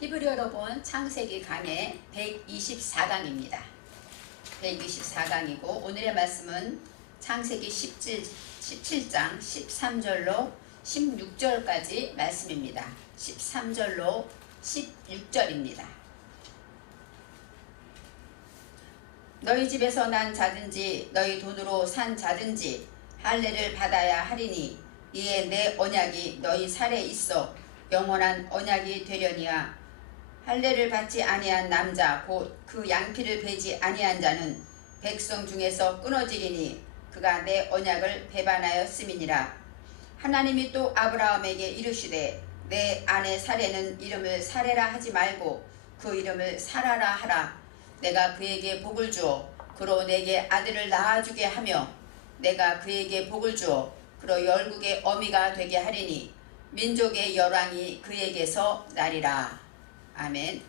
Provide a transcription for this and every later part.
히브리어로 본 창세기 강의 124강입니다. 124강이고 오늘의 말씀은 창세기 17장 13절로 16절까지 말씀입니다. 13절로 16절입니다. 너희 집에서 난 자든지 너희 돈으로 산 자든지 할례를 받아야 하리니 이에 내 언약이 너희 살에 있어 영원한 언약이 되려니와 할례를 받지 아니한 남자 곧 그 양피를 베지 아니한 자는 백성 중에서 끊어지리니 그가 내 언약을 배반하였음이니라. 하나님이 또 아브라함에게 이르시되 내 아내 사레는 이름을 사레라 하지 말고 그 이름을 사라라 하라. 내가 그에게 복을 주어 그로 내게 아들을 낳아주게 하며 내가 그에게 복을 주어 그로 열국의 어미가 되게 하리니 민족의 열왕이 그에게서 나리라. 아멘.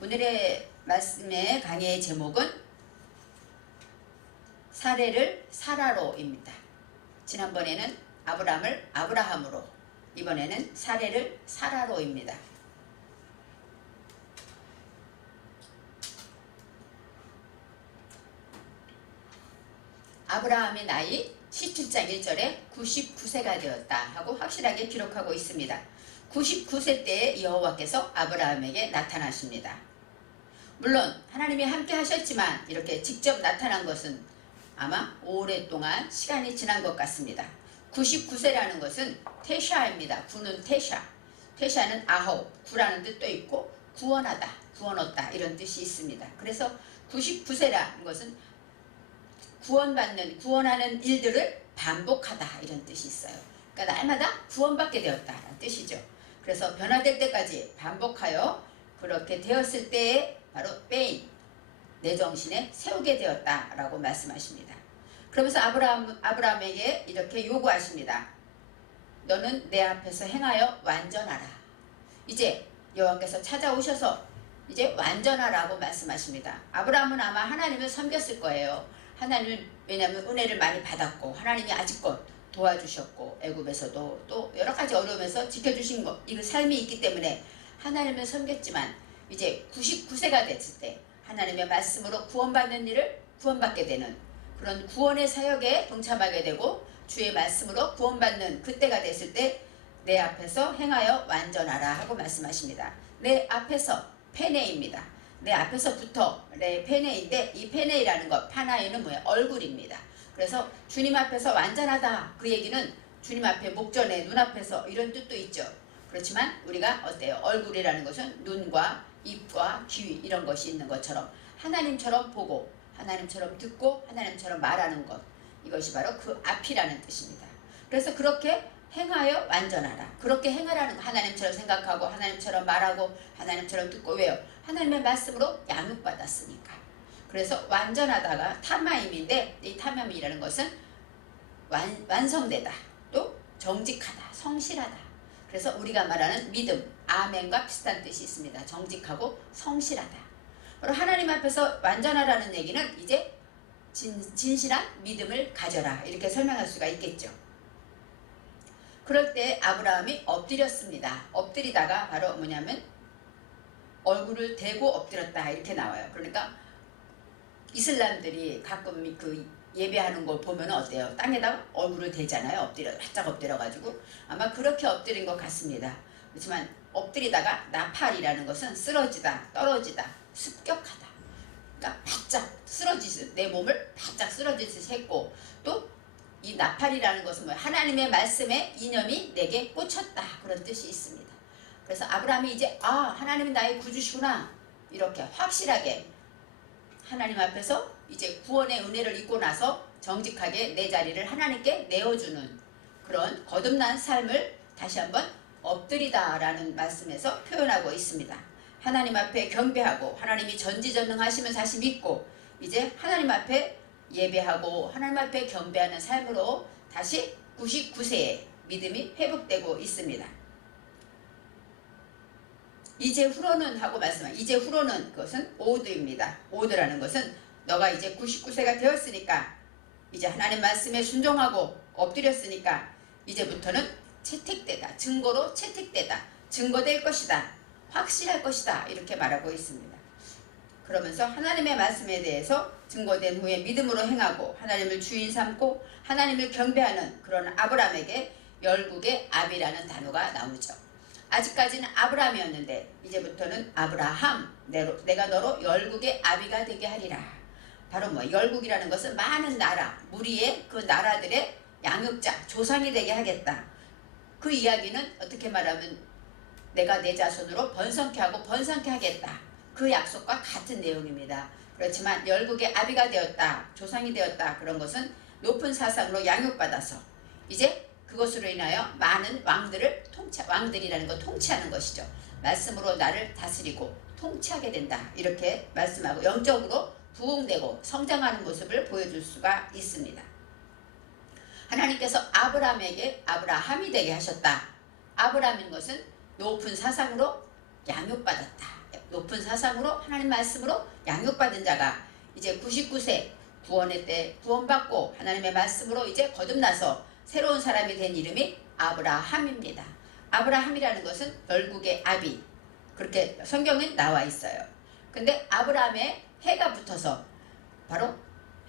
오늘의 말씀의 강의의 제목은 사레를 사라로입니다. 지난번에는 아브람을 아브라함으로, 이번에는 사레를 사라로입니다. 아브라함의 나이 17장 1절에 99세가 되었다 하고 확실하게 기록하고 있습니다. 99세 때에 여호와께서 아브라함에게 나타나십니다. 물론 하나님이 함께 하셨지만 이렇게 직접 나타난 것은 아마 오랫동안 시간이 지난 것 같습니다. 99세라는 것은 테샤입니다. 구는 테샤. 테샤는 아홉, 구라는 뜻도 있고 구원하다, 구원 얻다 이런 뜻이 있습니다. 그래서 99세라는 것은 구원하는 일들을 반복하다 이런 뜻이 있어요. 그러니까 날마다 구원받게 되었다라는 뜻이죠. 그래서 변화될 때까지 반복하여 그렇게 되었을 때에 바로 빼인 내 정신에 세우게 되었다라고 말씀하십니다. 그러면서 아브라함에게 이렇게 요구하십니다. 너는 내 앞에서 행하여 완전하라. 이제 여호와께서 찾아오셔서 이제 완전하라고 말씀하십니다. 아브라함은 아마 하나님을 섬겼을 거예요. 하나님을, 왜냐하면 은혜를 많이 받았고 하나님이 아직껏 도와주셨고 애굽에서도 또 여러 가지 어려움에서 지켜주신 것, 이거 삶이 있기 때문에 하나님을 섬겼지만 이제 99세가 됐을 때 하나님의 말씀으로 구원받는 일을 구원받게 되는 그런 구원의 사역에 동참하게 되고 주의 말씀으로 구원받는 그때가 됐을 때 내 앞에서 행하여 완전하라 하고 말씀하십니다. 내 앞에서 페네입니다. 내 앞에서부터 내 페네인데 이 페네이라는 것, 파나이는 뭐예요? 얼굴입니다. 그래서 주님 앞에서 완전하다 그 얘기는 주님 앞에 목전에 눈앞에서 이런 뜻도 있죠. 그렇지만 우리가 어때요? 얼굴이라는 것은 눈과 입과 귀 이런 것이 있는 것처럼 하나님처럼 보고 하나님처럼 듣고 하나님처럼 말하는 것, 이것이 바로 그 앞이라는 뜻입니다. 그래서 그렇게 행하여 완전하라. 그렇게 행하라는 거, 하나님처럼 생각하고 하나님처럼 말하고 하나님처럼 듣고. 왜요? 하나님의 말씀으로 양육받았으니까. 그래서 완전하다가 타마임인데 이 타마임이라는 것은 완성되다, 또 정직하다, 성실하다. 그래서 우리가 말하는 믿음, 아멘과 비슷한 뜻이 있습니다. 정직하고 성실하다. 바로 하나님 앞에서 완전하라는 얘기는 이제 진실한 믿음을 가져라 이렇게 설명할 수가 있겠죠. 그럴 때 아브라함이 엎드렸습니다. 엎드리다가 바로 뭐냐면 얼굴을 대고 엎드렸다 이렇게 나와요. 그러니까 이슬람들이 가끔 그 예배하는 걸 보면 어때요? 땅에다 얼굴을 대잖아요. 바짝 엎드려가지고 아마 그렇게 엎드린 것 같습니다. 그렇지만 엎드리다가 나팔이라는 것은 쓰러지다, 떨어지다, 습격하다. 그러니까 바짝 쓰러지듯 내 몸을 바짝 쓰러지듯이 했고, 또 이 나팔이라는 것은 뭐예요? 하나님의 말씀에 이념이 내게 꽂혔다 그런 뜻이 있습니다. 그래서 아브라함이 이제 하나님이 나의 구주시구나 이렇게 확실하게 하나님 앞에서 이제 구원의 은혜를 입고 나서 정직하게 내 자리를 하나님께 내어주는 그런 거듭난 삶을 다시 한번 엎드리다 라는 말씀에서 표현하고 있습니다. 하나님 앞에 경배하고 하나님이 전지전능하시면 다시 믿고 이제 하나님 앞에 예배하고 하나님 앞에 경배하는 삶으로 다시 99세에 믿음이 회복되고 있습니다. 이제 후로는 하고 말씀합니다. 이제 후로는 그것은 오드입니다. 오드라는 것은 너가 이제 99세가 되었으니까 이제 하나님 말씀에 순종하고 엎드렸으니까 이제부터는 채택되다, 증거로 채택되다, 증거될 것이다. 확실할 것이다 이렇게 말하고 있습니다. 그러면서 하나님의 말씀에 대해서 증거된 후에 믿음으로 행하고 하나님을 주인 삼고 하나님을 경배하는 그런 아브라함에게 열국의 아비라는 단어가 나오죠. 아직까지는 아브라함이었는데 이제부터는 아브라함, 내가 너로 열국의 아비가 되게 하리라. 바로 열국이라는 것은 많은 나라, 무리의 그 나라들의 양육자, 조상이 되게 하겠다. 그 이야기는 어떻게 말하면 내가 내 자손으로 번성케 하고 번성케 하겠다. 그 약속과 같은 내용입니다. 그렇지만 열국의 아비가 되었다, 조상이 되었다 그런 것은 높은 사상으로 양육받아서 이제 그것으로 인하여 많은 왕들이라는 거 통치하는 것이죠. 말씀으로 나를 다스리고 통치하게 된다. 이렇게 말씀하고 영적으로 부흥되고 성장하는 모습을 보여줄 수가 있습니다. 하나님께서 아브라함에게 아브라함이 되게 하셨다. 아브라함인 것은 높은 사상으로 양육받았다. 높은 사상으로 하나님 말씀으로 양육받은 자가 이제 99세 구원의 때 구원받고 하나님의 말씀으로 이제 거듭나서 새로운 사람이 된 이름이 아브라함입니다. 아브라함이라는 것은 열국의 아비 그렇게 성경에 나와 있어요. 근데 아브라함의 해가 붙어서 바로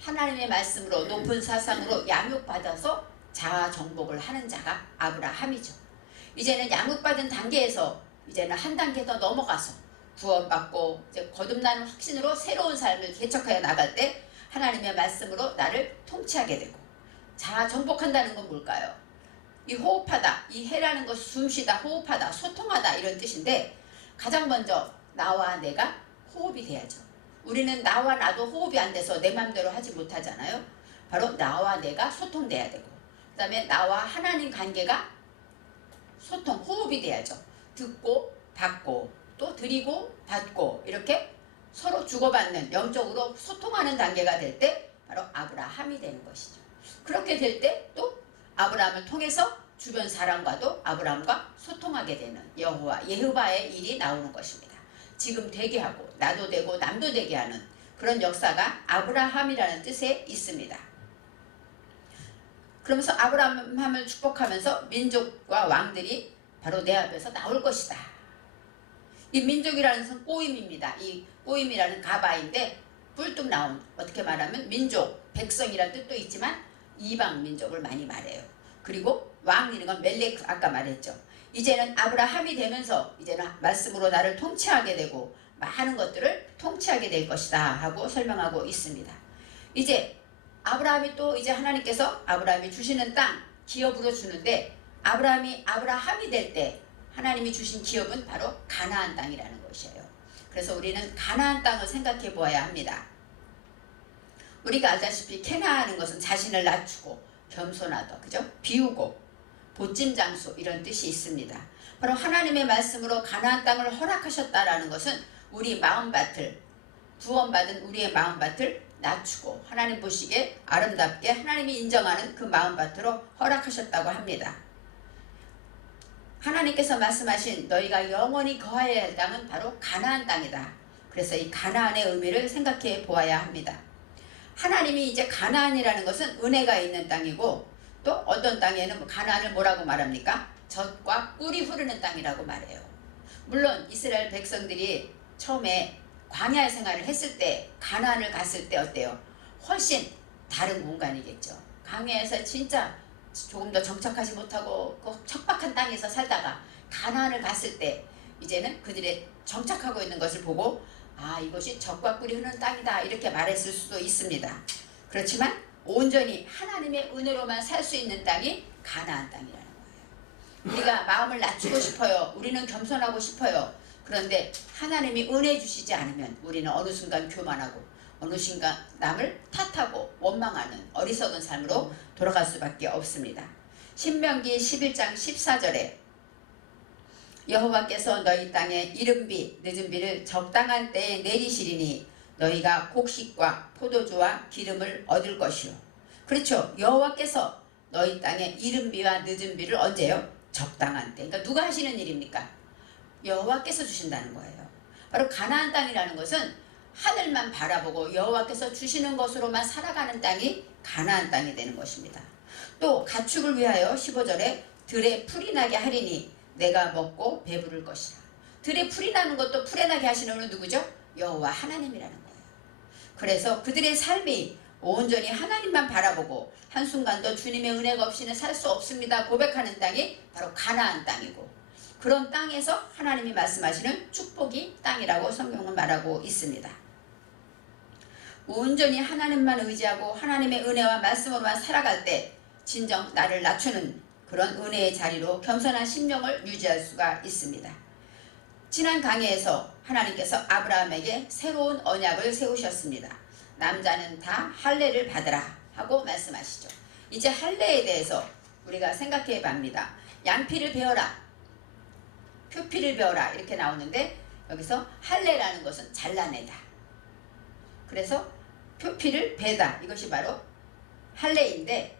하나님의 말씀으로 높은 사상으로 양육받아서 자아 정복을 하는 자가 아브라함이죠. 이제는 양육받은 단계에서 이제는 한 단계 더 넘어가서 구원받고 이제 거듭나는 확신으로 새로운 삶을 개척하여 나갈 때 하나님의 말씀으로 나를 통치하게 되고 자아 정복한다는 건 뭘까요? 이 호흡하다, 이 해라는 것이 숨쉬다, 호흡하다, 소통하다 이런 뜻인데 가장 먼저 나와 내가 호흡이 돼야죠. 우리는 나와 나도 호흡이 안 돼서 내 맘대로 하지 못하잖아요. 바로 나와 내가 소통돼야 되고 그 다음에 나와 하나님 관계가 소통, 호흡이 돼야죠. 듣고 받고 또 드리고 받고 이렇게 서로 주고받는 영적으로 소통하는 단계가 될 때 바로 아브라함이 되는 것이죠. 그렇게 될 때 또 아브라함을 통해서 주변 사람과도 아브라함과 소통하게 되는 여호와 예후바의 일이 나오는 것입니다. 지금 되게 하고 나도 되고 남도 되게 하는 그런 역사가 아브라함이라는 뜻에 있습니다. 그러면서 아브라함을 축복하면서 민족과 왕들이 바로 내 앞에서 나올 것이다. 이 민족이라는 것은 꼬임입니다. 이 꼬임이라는 가바인데 뿔뚝 나온 어떻게 말하면 민족, 백성이라는 뜻도 있지만 이방 민족을 많이 말해요. 그리고 왕이라는 건 멜레크 아까 말했죠. 이제는 아브라함이 되면서 이제는 말씀으로 나를 통치하게 되고 많은 것들을 통치하게 될 것이다 하고 설명하고 있습니다. 이제 아브라함이 또 이제 하나님께서 아브라함이 주시는 땅 기업으로 주는데 아브라함이 될 때 하나님이 주신 기업은 바로 가나안 땅이라는 것이에요. 그래서 우리는 가나안 땅을 생각해 보아야 합니다. 우리가 알다시피 케나하는 것은 자신을 낮추고 겸손하다, 그죠? 비우고 보찜 장소 이런 뜻이 있습니다. 바로 하나님의 말씀으로 가나안 땅을 허락하셨다라는 것은 우리 마음밭을 구원받은 우리의 마음밭을 낮추고 하나님 보시기에 아름답게 하나님이 인정하는 그 마음밭으로 허락하셨다고 합니다. 하나님께서 말씀하신 너희가 영원히 거하여야 할 땅은 바로 가나안 땅이다. 그래서 이 가나안의 의미를 생각해 보아야 합니다. 하나님이 이제 가나안이라는 것은 은혜가 있는 땅이고 또 어떤 땅에는 가나안을 뭐라고 말합니까? 젖과 꿀이 흐르는 땅이라고 말해요. 물론 이스라엘 백성들이 처음에 광야 생활을 했을 때 가나안을 갔을 때 어때요? 훨씬 다른 공간이겠죠. 광야에서 진짜 조금 더 정착하지 못하고 그 척박한 땅에서 살다가 가나안을 갔을 때 이제는 그들의 정착하고 있는 것을 보고 아 이것이 젖과 꿀이 흐르는 땅이다 이렇게 말했을 수도 있습니다. 그렇지만 온전히 하나님의 은혜로만 살 수 있는 땅이 가나안 땅이라는 거예요. 우리가 마음을 낮추고 싶어요. 우리는 겸손하고 싶어요. 그런데 하나님이 은혜 주시지 않으면 우리는 어느 순간 교만하고 어느 순간 남을 탓하고 원망하는 어리석은 삶으로 돌아갈 수밖에 없습니다. 신명기 11장 14절에 여호와께서 너희 땅에 이른비 늦은비를 적당한 때에 내리시리니 너희가 곡식과 포도주와 기름을 얻을 것이요. 그렇죠. 여호와께서 너희 땅에 이른비와 늦은비를 언제요? 적당한 때. 그러니까 누가 하시는 일입니까? 여호와께서 주신다는 거예요. 바로 가나안 땅이라는 것은 하늘만 바라보고 여호와께서 주시는 것으로만 살아가는 땅이 가나안 땅이 되는 것입니다. 또 가축을 위하여 15절에 들에 풀이 나게 하리니 내가 먹고 배부를 것이라. 들에 풀이 나는 것도 풀에 나게 하시는 분은 누구죠? 여호와 하나님이라는 거예요. 그래서 그들의 삶이 온전히 하나님만 바라보고 한순간도 주님의 은혜가 없이는 살 수 없습니다 고백하는 땅이 바로 가나안 땅이고, 그런 땅에서 하나님이 말씀하시는 축복이 땅이라고 성경은 말하고 있습니다. 온전히 하나님만 의지하고 하나님의 은혜와 말씀으로만 살아갈 때 진정 나를 낮추는 그런 은혜의 자리로 겸손한 심령을 유지할 수가 있습니다. 지난 강의에서 하나님께서 아브라함에게 새로운 언약을 세우셨습니다. 남자는 다 할례를 받으라 하고 말씀하시죠. 이제 할례에 대해서 우리가 생각해 봅니다. 양피를 베어라, 표피를 베어라 이렇게 나오는데, 여기서 할례라는 것은 잘라내다. 그래서 표피를 베다, 이것이 바로 할례인데,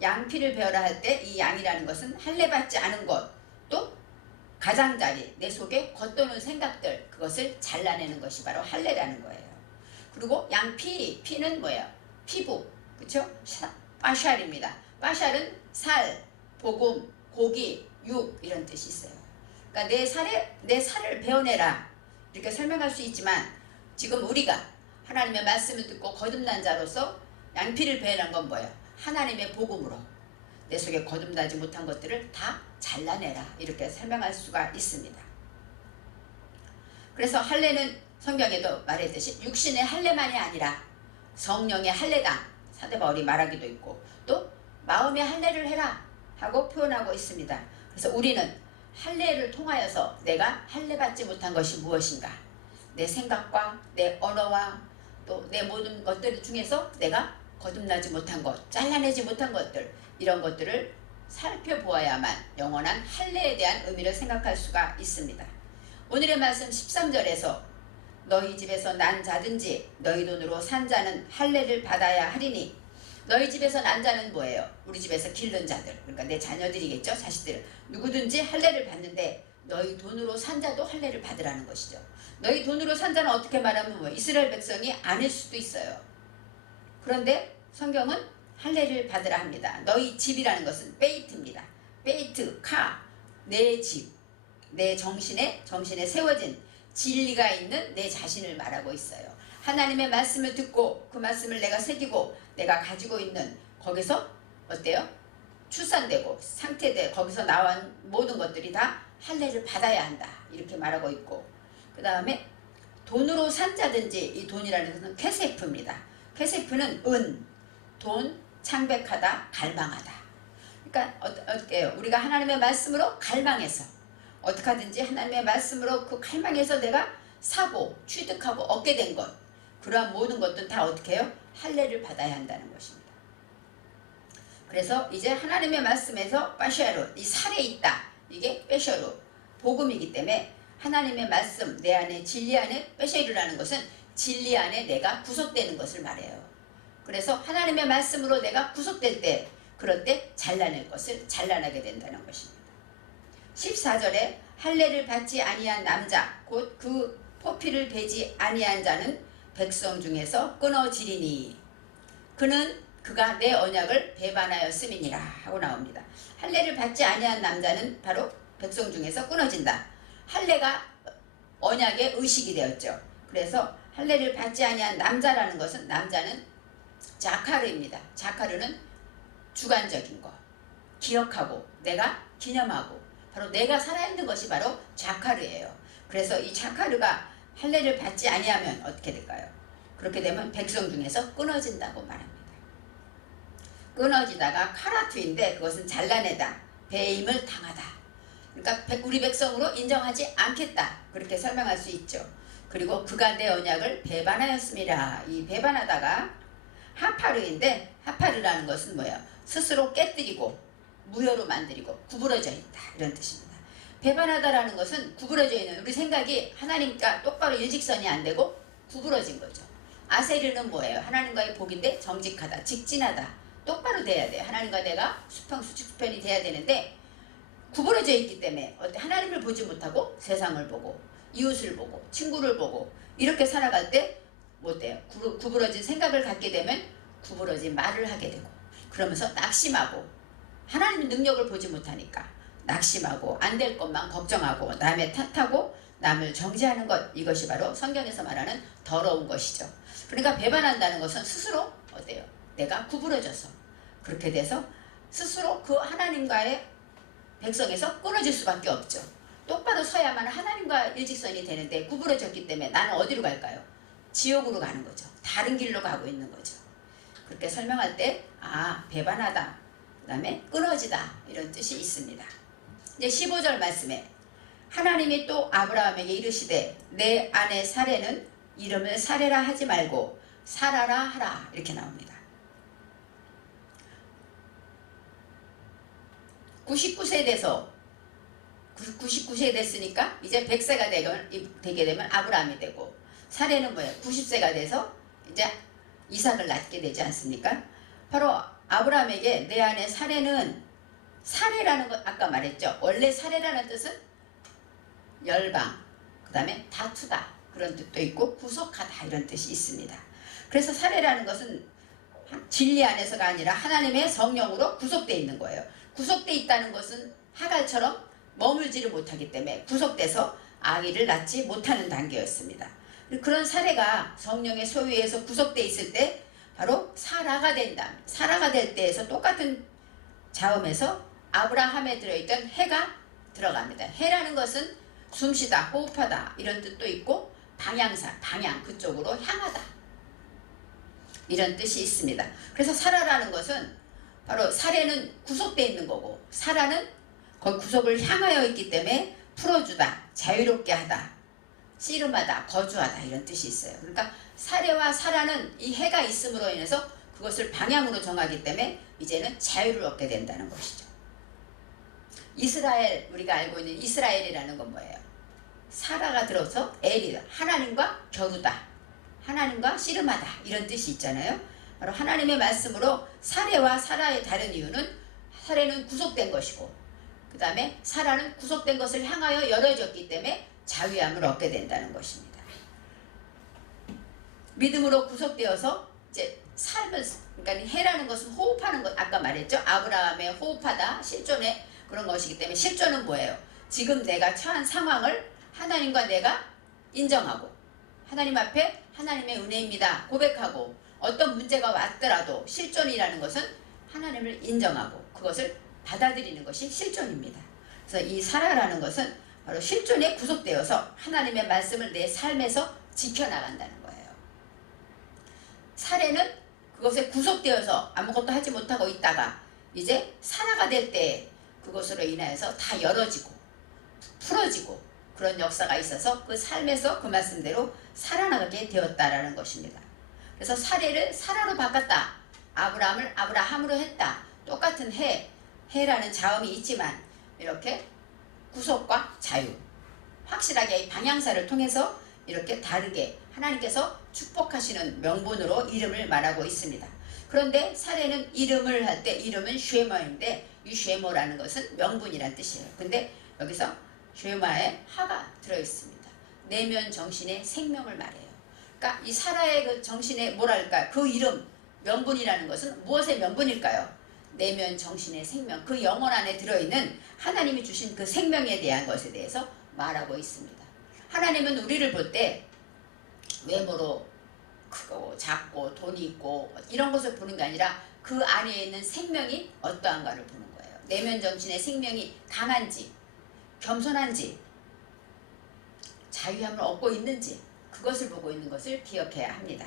양피를 베어라 할 때 이 양이라는 것은 할례 받지 않은 것, 또 가장자리, 내 속에 겉도는 생각들, 그것을 잘라내는 것이 바로 할례라는 거예요. 그리고 양피, 피는 뭐예요? 피부, 그렇죠? 빠샬입니다. 빠샬은 살, 복음, 고기, 육 이런 뜻이 있어요. 그러니까 내 살을 베어내라 이렇게 설명할 수 있지만, 지금 우리가 하나님의 말씀을 듣고 거듭난 자로서 양피를 베어낸 건 뭐예요? 하나님의 복음으로 내 속에 거듭나지 못한 것들을 다 잘라내라 이렇게 설명할 수가 있습니다. 그래서 할례는 성경에도 말했듯이 육신의 할례만이 아니라 성령의 할례다, 사도 바울이 말하기도 있고, 또 마음의 할례를 해라 하고 표현하고 있습니다. 그래서 우리는 할례를 통하여서 내가 할례 받지 못한 것이 무엇인가, 내 생각과 내 언어와 또 내 모든 것들 중에서 내가 거듭나지 못한 것, 잘라내지 못한 것들, 이런 것들을 살펴보아야만 영원한 할례에 대한 의미를 생각할 수가 있습니다. 오늘의 말씀 13절에서 너희 집에서 난 자든지 너희 돈으로 산 자는 할례를 받아야 하리니, 너희 집에서 난 자는 뭐예요? 우리 집에서 기른 자들, 그러니까 내 자녀들이겠죠. 자식들, 누구든지 할례를 받는데 너희 돈으로 산 자도 할례를 받으라는 것이죠. 너희 돈으로 산 자는 어떻게 말하면 뭐 이스라엘 백성이 아닐 수도 있어요. 그런데 성경은 할례를 받으라 합니다. 너희 집이라는 것은 베이트입니다. 베이트, 카, 내 집, 내 정신에 세워진 진리가 있는 내 자신을 말하고 있어요. 하나님의 말씀을 듣고 그 말씀을 내가 새기고 내가 가지고 있는, 거기서 어때요? 출산되고 상태되고 거기서 나온 모든 것들이 다 할례를 받아야 한다 이렇게 말하고 있고, 그 다음에 돈으로 산 자든지, 이 돈이라는 것은 케세프입니다. 케세프는 은, 돈, 창백하다, 갈망하다. 그러니까 어떻게요? 우리가 하나님의 말씀으로 갈망해서 어떻게 하든지 하나님의 말씀으로 그 갈망해서 내가 사고 취득하고 얻게 된 것, 그러한 모든 것들은 다 어떻게 해요? 할례를 받아야 한다는 것입니다. 그래서 이제 하나님의 말씀에서 빠샤로, 이 살에 있다, 이게 빼셔로 복음이기 때문에 하나님의 말씀, 내 안에 진리 안에 빼셔이라는 것은 진리 안에 내가 구속되는 것을 말해요. 그래서 하나님의 말씀으로 내가 구속될 때, 그럴 때 잘라낼 것을 잘라내게 된다는 것입니다. 14절에 할례를 받지 아니한 남자, 곧 그 포피를 베지 아니한 자는 백성 중에서 끊어지리니 그가 내 언약을 배반하였음이니라 하고 나옵니다. 할례를 받지 아니한 남자는 바로 백성 중에서 끊어진다. 할례가 언약의 의식이 되었죠. 그래서 할례를 받지 아니한 남자라는 것은, 남자는 자카르입니다. 자카르는 주관적인 것, 기억하고 내가 기념하고, 바로 내가 살아있는 것이 바로 자카르예요. 그래서 이 자카르가 할례를 받지 아니하면 어떻게 될까요? 그렇게 되면 백성 중에서 끊어진다고 말합니다. 끊어지다가 카라투인데, 그것은 잘라내다, 배임을 당하다. 그러니까 우리 백성으로 인정하지 않겠다, 그렇게 설명할 수 있죠. 그리고 그가 내 언약을 배반하였습니다. 이 배반하다가 하파르인데, 하파르라는 것은 뭐예요? 스스로 깨뜨리고 무효로 만들고 구부러져 있다, 이런 뜻입니다. 배반하다라는 것은 구부러져 있는, 우리 생각이 하나님과 똑바로 일직선이 안 되고 구부러진 거죠. 아세르는 뭐예요? 하나님과의 복인데 정직하다, 직진하다, 똑바로 돼야 돼요. 하나님과 내가 수평이 돼야 되는데 구부러져 있기 때문에 하나님을 보지 못하고 세상을 보고 이웃을 보고 친구를 보고 이렇게 살아갈 때 뭐 돼요? 구부러진 생각을 갖게 되면 구부러진 말을 하게 되고, 그러면서 낙심하고, 하나님의 능력을 보지 못하니까 낙심하고 안 될 것만 걱정하고 남의 탓하고 남을 정죄하는 것, 이것이 바로 성경에서 말하는 더러운 것이죠. 그러니까 배반한다는 것은 스스로 어때요? 내가 구부러져서 그렇게 돼서 스스로 그 하나님과의 백성에서 끊어질 수밖에 없죠. 똑바로 서야만 하나님과 일직선이 되는데 구부러졌기 때문에 나는 어디로 갈까요? 지옥으로 가는 거죠. 다른 길로 가고 있는 거죠. 그렇게 설명할 때 배반하다, 그 다음에 끊어지다, 이런 뜻이 있습니다. 이제 15절 말씀에 하나님이 또 아브라함에게 이르시되 내 아내 사레는 이름을 사레라 하지 말고 사라라 하라, 이렇게 나옵니다. 99세 돼서 99세 됐으니까 이제 100세가 되게 되면 아브라함이 되고, 사레는 뭐예요? 90세가 돼서 이제 이삭을 낳게 되지 않습니까? 바로 아브라함에게 내 아내 사레는, 사레라는 것 아까 말했죠. 원래 사레라는 뜻은 열방, 그 다음에 다투다, 그런 뜻도 있고 구속하다, 이런 뜻이 있습니다. 그래서 사레라는 것은 진리 안에서가 아니라 하나님의 성령으로 구속되어 있는 거예요. 구속되어 있다는 것은 하갈처럼 머물지를 못하기 때문에 구속돼서 아기를 낳지 못하는 단계였습니다. 그런 사례가 성령의 소유에서 구속되어 있을 때 바로 사라가 된다. 사라가 될 때에서 똑같은 자음에서 아브라함에 들어있던 해가 들어갑니다. 해라는 것은 숨쉬다, 호흡하다, 이런 뜻도 있고 방향사, 방향, 그쪽으로 향하다, 이런 뜻이 있습니다. 그래서 사라라는 것은 바로 사례는 구속되어 있는 거고, 사라는 그 구속을 향하여 있기 때문에 풀어주다, 자유롭게 하다, 씨름하다, 거주하다, 이런 뜻이 있어요. 그러니까 사례와 사라는 이 해가 있음으로 인해서 그것을 방향으로 정하기 때문에 이제는 자유를 얻게 된다는 것이죠. 이스라엘, 우리가 알고 있는 이스라엘이라는 건 뭐예요? 사라가 들어서 엘이다, 하나님과 겨루다, 하나님과 씨름하다, 이런 뜻이 있잖아요. 바로 하나님의 말씀으로 사례와 사라의 다른 이유는 사례는 구속된 것이고, 그 다음에 사라는 구속된 것을 향하여 열어졌기 때문에 자유함을 얻게 된다는 것입니다. 믿음으로 구속되어서 이제 삶을, 그러니까 해라는 것은 호흡하는 것, 아까 말했죠. 아브라함의 호흡하다, 실존의 그런 것이기 때문에, 실존은 뭐예요? 지금 내가 처한 상황을 하나님과 내가 인정하고 하나님 앞에 하나님의 은혜입니다 고백하고, 어떤 문제가 왔더라도 실존이라는 것은 하나님을 인정하고 그것을 받아들이는 것이 실존입니다. 그래서 이 사라라는 것은 바로 실존에 구속되어서 하나님의 말씀을 내 삶에서 지켜나간다는 거예요. 사례는 그것에 구속되어서 아무것도 하지 못하고 있다가 이제 사라가 될 때 그것으로 인하여서 다 열어지고 풀어지고 그런 역사가 있어서 그 삶에서 그 말씀대로 살아나가게 되었다라는 것입니다. 그래서 사례를 사라로 바꿨다, 아브라함을 아브라함으로 했다. 똑같은 해라는 자음이 있지만 이렇게 구속과 자유, 확실하게 이 방향사를 통해서 이렇게 다르게 하나님께서 축복하시는 명분으로 이름을 말하고 있습니다. 그런데 사례는 이름을 할 때 이름은 쉐머인데, 이 쉐머라는 것은 명분이란 뜻이에요. 근데 여기서 쉐마에 하가 들어있습니다. 내면 정신의 생명을 말해요. 그러니까 이 사라의 그 정신의 뭐랄까, 그 이름, 명분이라는 것은 무엇의 명분일까요? 내면 정신의 생명, 그 영혼 안에 들어있는 하나님이 주신 그 생명에 대한 것에 대해서 말하고 있습니다. 하나님은 우리를 볼 때 외모로 크고 작고 돈이 있고 이런 것을 보는 게 아니라 그 안에 있는 생명이 어떠한가를 보는 거예요. 내면 정신의 생명이 강한지, 겸손한지, 자유함을 얻고 있는지, 그것을 보고 있는 것을 기억해야 합니다.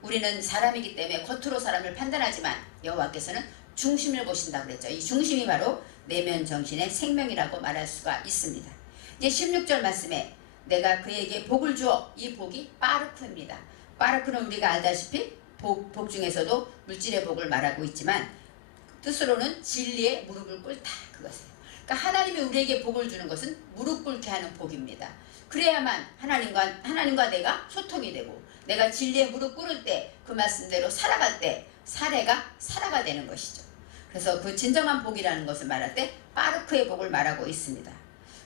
우리는 사람이기 때문에 겉으로 사람을 판단하지만 여호와께서는 중심을 보신다고 그랬죠. 이 중심이 바로 내면 정신의 생명이라고 말할 수가 있습니다. 이제 16절 말씀에 내가 그에게 복을 주어, 이 복이 빠르크입니다. 빠르크는 우리가 알다시피 복 중에서도 물질의 복을 말하고 있지만 뜻으로는 진리의 무릎을 꿇다, 그것이에요. 그러니까 하나님이 우리에게 복을 주는 것은 무릎 꿇게 하는 복입니다. 그래야만 하나님과 내가 소통이 되고, 내가 진리의 무릎 꿇을 때 그 말씀대로 살아갈 때 사례가 살아가 되는 것이죠. 그래서 그 진정한 복이라는 것을 말할 때 빠르크의 복을 말하고 있습니다.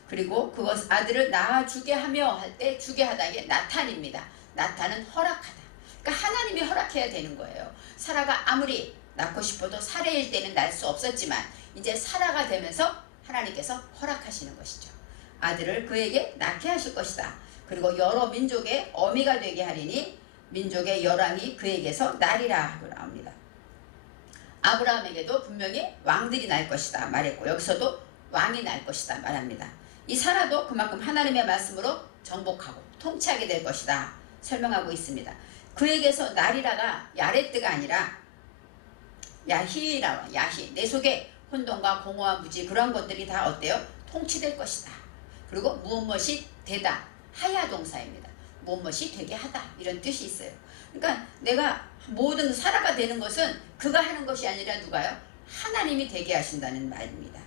그리고 그것 아들을 낳아주게 하며 할 때 주게 하다, 이게 나탄입니다. 나탄은 허락하다. 그러니까 하나님이 허락해야 되는 거예요. 사라가 아무리 낳고 싶어도 사례일 때는 낳을 수 없었지만 이제 사라가 되면서 하나님께서 허락하시는 것이죠. 아들을 그에게 낳게 하실 것이다. 그리고 여러 민족의 어미가 되게 하리니 민족의 열왕이 그에게서 나리라 하고 나옵니다. 아브라함에게도 분명히 왕들이 날 것이다 말했고 여기서도 왕이 날 것이다 말합니다. 이 사라도 그만큼 하나님의 말씀으로 정복하고 통치하게 될 것이다 설명하고 있습니다. 그에게서 나리라가 야레트가 아니라 야히라고 야히 내 속에 혼돈과 공허와 무지 그런 것들이 다 어때요? 통치될 것이다. 그리고 무엇이 되다 하야 동사입니다. 무엇이 되게 하다 이런 뜻이 있어요. 그러니까 내가 모든 사라가 되는 것은 그가 하는 것이 아니라 누가요? 하나님이 되게 하신다는 말입니다.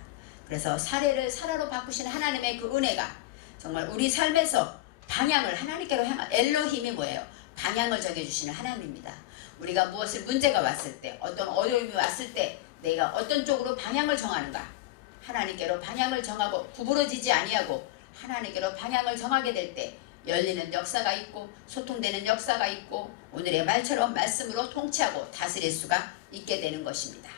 그래서 사례를 사라로 바꾸신 하나님의 그 은혜가 정말 우리 삶에서 방향을 하나님께로 향한 엘로힘이 뭐예요? 방향을 정해주시는 하나님입니다. 우리가 무엇을 문제가 왔을 때 어떤 어려움이 왔을 때 내가 어떤 쪽으로 방향을 정하는가 하나님께로 방향을 정하고 구부러지지 아니하고 하나님께로 방향을 정하게 될 때 열리는 역사가 있고 소통되는 역사가 있고 오늘의 말처럼 말씀으로 통치하고 다스릴 수가 있게 되는 것입니다.